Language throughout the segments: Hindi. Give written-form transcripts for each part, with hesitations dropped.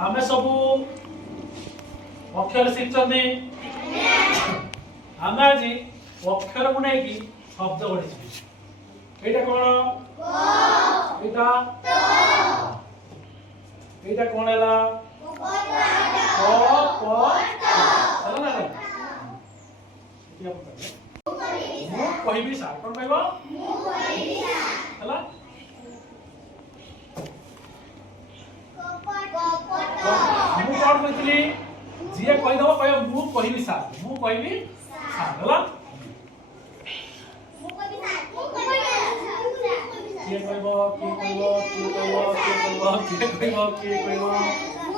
आमे सबू अक्षर शिक्षण आमे आज अक्षर को नहीं शब्द गढ़ी एटा कौन एटा एटा कौन हैला क प हैला ना एटा मु कहबी सार कोन कहबो मु कहबी सार हैला मु कोन कहतली जिए कहि दबो कहबो मु कहबी सार हैला मु कहबी किए कहबो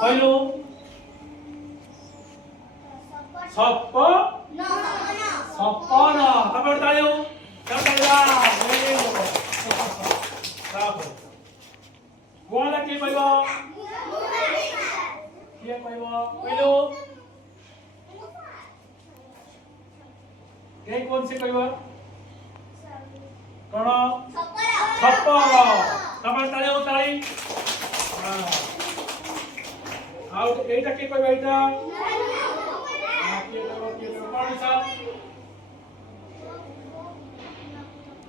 कहलो सपन तब तालियो कोला के कहबो किए कहबो कहलो के कौन से कहबो कोन छप्पर तब तालियो ताली आउट एटा के कहबो एटा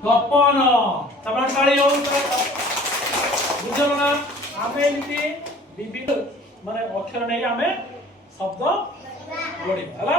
गपन तब तालियो बुझलो ना आमे एमती विविध माने अक्षर नहीं आमे शब्द गढ़ी हला।